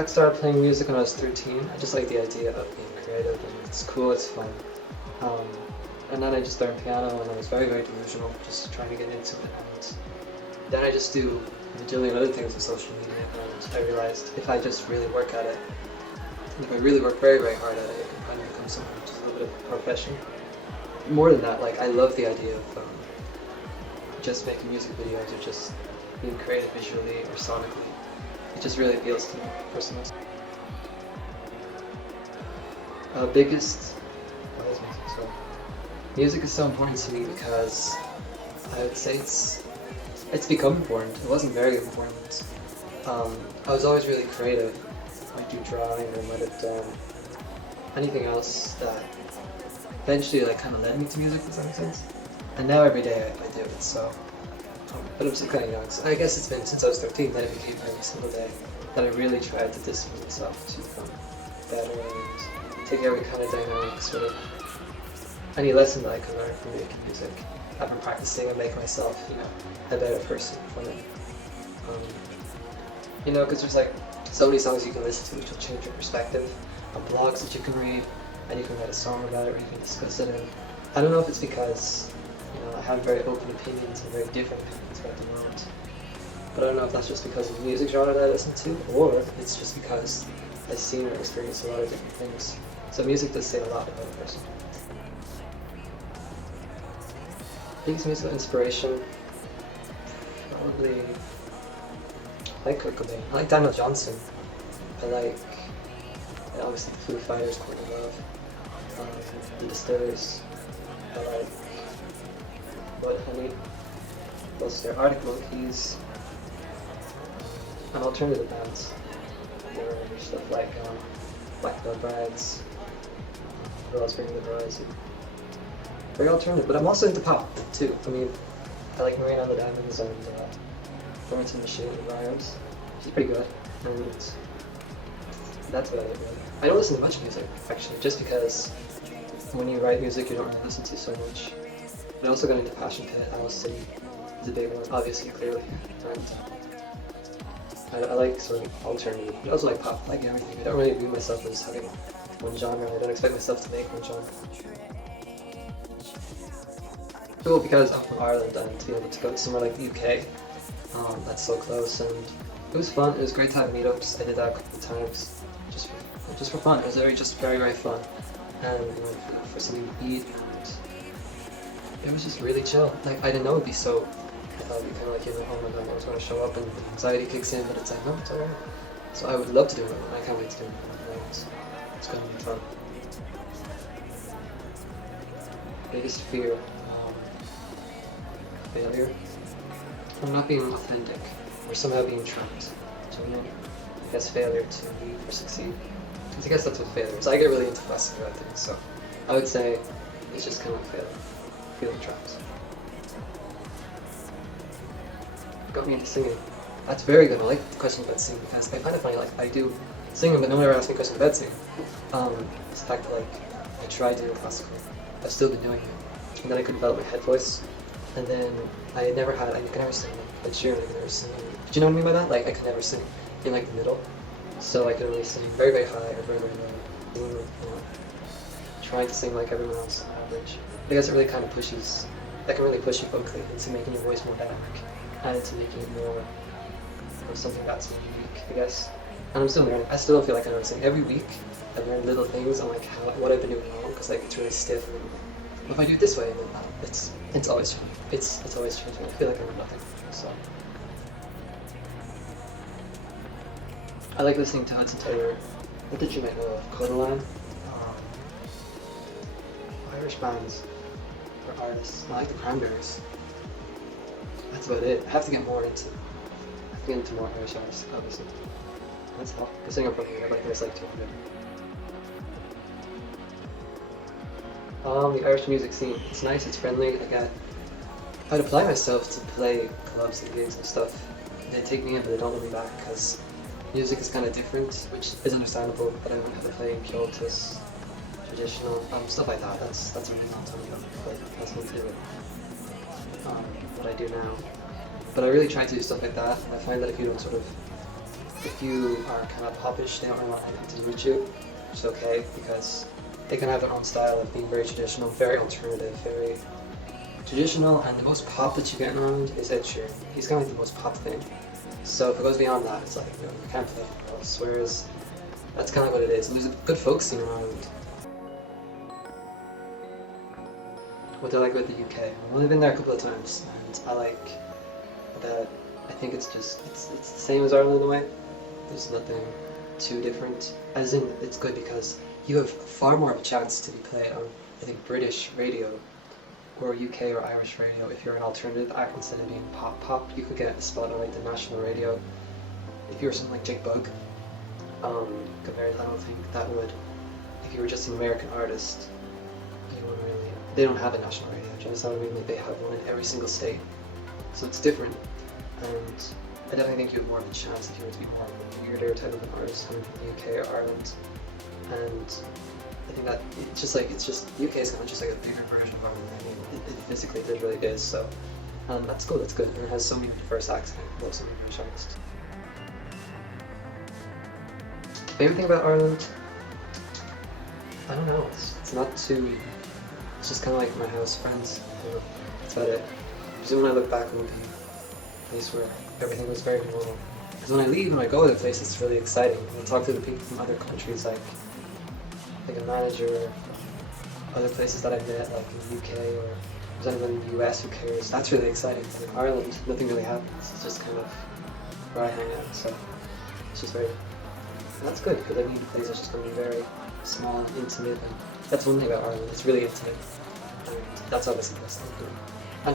I started playing music when I was 13. I just like the idea of being creative, and it's cool, it's fun. Um, and then I just learned piano, and I was very, very delusional, just trying to get into it. And then I just do a bajillion other things with social media, and I realized if I just really work at it, and if I really work very, very hard at it, it can kind of become something which is a little bit of a profession. More than that, like I love the idea of just making music videos or just being creative visually or sonically. It just really appeals to me personally. Biggest, why is music so? Music is so important to me because I would say it's become important. It wasn't very important. I was always really creative. I do drawing, I might have done anything else that eventually like kind of led me to music, does that make sense? And now every day I do it, so. But I'm still kind of young, so I guess it's been since I was 13 that it became every single day that I really tried to discipline myself to become better and take every kind of dynamic sort of any lesson that I could learn from making music. I've been practicing and make myself, a better person from it. Because there's like so many songs you can listen to which will change your perspective, on blogs that you can read, and you can write a song about it or you can discuss it. And I don't know if it's because I have very open opinions and very different opinions about the world. But I don't know if that's just because of the music genre that I listen to, or it's just because I've seen or experienced a lot of different things. So music does say a lot about a person. Biggest musical inspiration? Probably I like Kurt Cobain. I like Daniel Johnson. I like, obviously, the Foo Fighters, Courtney Love, the Distillers. I like Honey, those their Arctic Monkeys, and alternative bands. There are stuff like Black Veil Brides, Girls Bring the Boys. Very alternative, but I'm also into pop too. I mean, I like Marina and the Diamonds and Florence and the Machine and Rhymes. She's pretty good, and that's about it really. I don't listen to much music actually, just because when you write music you don't really listen to so much. I also got into Passion Pit, Alice City is a big one, obviously, clearly. And I like sort of alternative, but I also like pop, I like everything. I don't really view myself as having one genre, I don't expect myself to make one genre. Cool, because I'm from Ireland and to be able to go to somewhere like the UK, that's so close, and it was fun. It was great to have meetups. I did that a couple of times, just for fun. It was very, very fun, and for something to eat. It was just really chill. Like, I didn't know it'd be so. I thought it'd be kind of like, oh my god, I was going to show up and anxiety kicks in, but it's like, no, it's alright. So I would love to do it, and I can't wait to do it. It's going to be fun. Biggest fear? Failure? Or not being authentic, or somehow being trapped. So, I guess failure to leave or succeed. Because I guess that's what failure is. I get really into fussing about things, so I would say it's just kind of failure. Feeling trapped. Got me into singing. That's very good. I like the question about singing because I find it funny, like I do singing but no one ever asks me questions about singing. It's the fact that like I tried doing classical, I've still been doing it. And then I could develop my head voice. And then I could never sing like Sheeran, I could never sing. Do you know what I mean by that? Like I could never sing in like the middle. So I could only sing very, very high or very, very low. Trying to sing like everyone else on average. I guess it really kind of pushes, that can really push you vocally into making your voice more dynamic and into making it more of something that's more unique, I guess. And I'm still learning. I still don't feel like I know what I'm saying. Every week I learn little things on like what I've been doing wrong, because like it's really stiff. And if I do it this way, then it's always changing. It's always changing. I feel like I know nothing. So I like listening to Hudson Taylor. What did you might know of? Codaline? Irish bands. Artists. I like the Cranberries. That's about it. I have to get more into more Irish artists, obviously. That's tough. Considering I'm from here, there's like 200. The Irish music scene. It's nice, it's friendly. I'd apply myself to play clubs and gigs and stuff. They take me in, but they don't let me back because music is kind of different, which is understandable, but I don't have to play in Kyotos. Traditional, stuff like that. That's a really long time ago, but that's nothing to do with what I do now. But I really try to do stuff like that, and I find that if you don't sort of if you are kind of popish, they don't really want anything to do with you, which is okay because they can have their own style of being very traditional, very alternative, very traditional, and the most pop that you get around is Ed Sheeran. He's kind of like the most pop thing. So if it goes beyond that, it's like, you can't play anything else. Whereas that's kind of what it is. And there's a good folk scene around. What I like about the UK, I've only been there a couple of times, and I like that. I think it's the same as Ireland in a way. There's nothing too different. As in, it's good because you have far more of a chance to be played on, I think, British radio or UK or Irish radio if you're an alternative act instead of being pop. You could get a spot on like the national radio if you were something like Jake Bug. Compared to, I don't think that would. If you were just an American artist, you wouldn't really. They don't have a national radio. Do you understand what I mean? Like they have one in every single state, so it's different. And I definitely think you have more of a chance if you were to be more of a weirder type of an artist coming from the UK or Ireland. And I think that it's just the UK is kind of just like a bigger version of Ireland. I mean, it physically it really is. So that's cool. That's good. And it has so many diverse acts. I love so many British artists. Favorite thing about Ireland? I don't know. It's not too. It's just kind of like my house, friends. You know, that's about it. Just when I look back, it would be a place where everything was very normal. Because when I leave and I go to a place, it's really exciting. And I talk to the people from other countries, like a manager, other places that I've met, like in the UK or there's anyone in the US who cares. That's really exciting. But in Ireland, nothing really happens. It's just kind of where I hang out. So it's just very. And that's good because I mean, the place is just going to be very small and intimate. And that's one thing about Ireland. It's really intimate, and that's obviously the best thing.